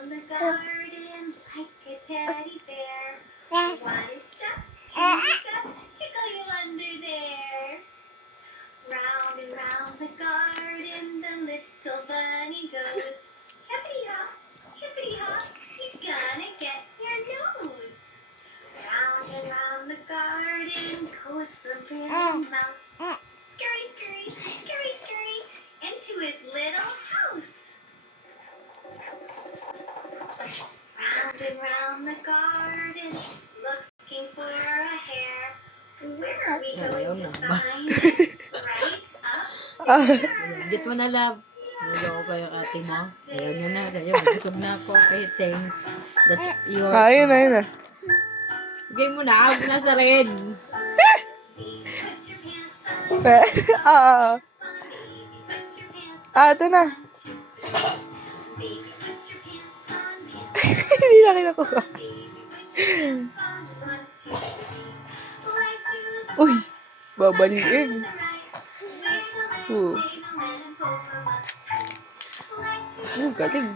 around the garden like a teddy bear. One step, two step, tickle you under there. Round and round the garden the little bunny goes. Hippity hop, he's gonna get your nose. Round and round the garden goes the little mouse. Scurry, scurry, scurry, scurry, into his little house. Round and round the garden, looking for a hare. Where are we going to find? Right up there. Git mo na, love. Nuloko ko yung ate mo. Ayun na. Ayun, busog na ako. Okay, thanks. That's yours. Ayun na. Bigay mo na. Huwag na sa red. Put your pants on. Oo. Put your pants Ito na. Baby, put your pants on. Pants Hindi na kinukuha. baby, put your pants on. 1, 2, 3. Right to the Uy, left, babaliin. to the right. Wiggle and Oh. jiggle and pull them up tight. Right to the Galing.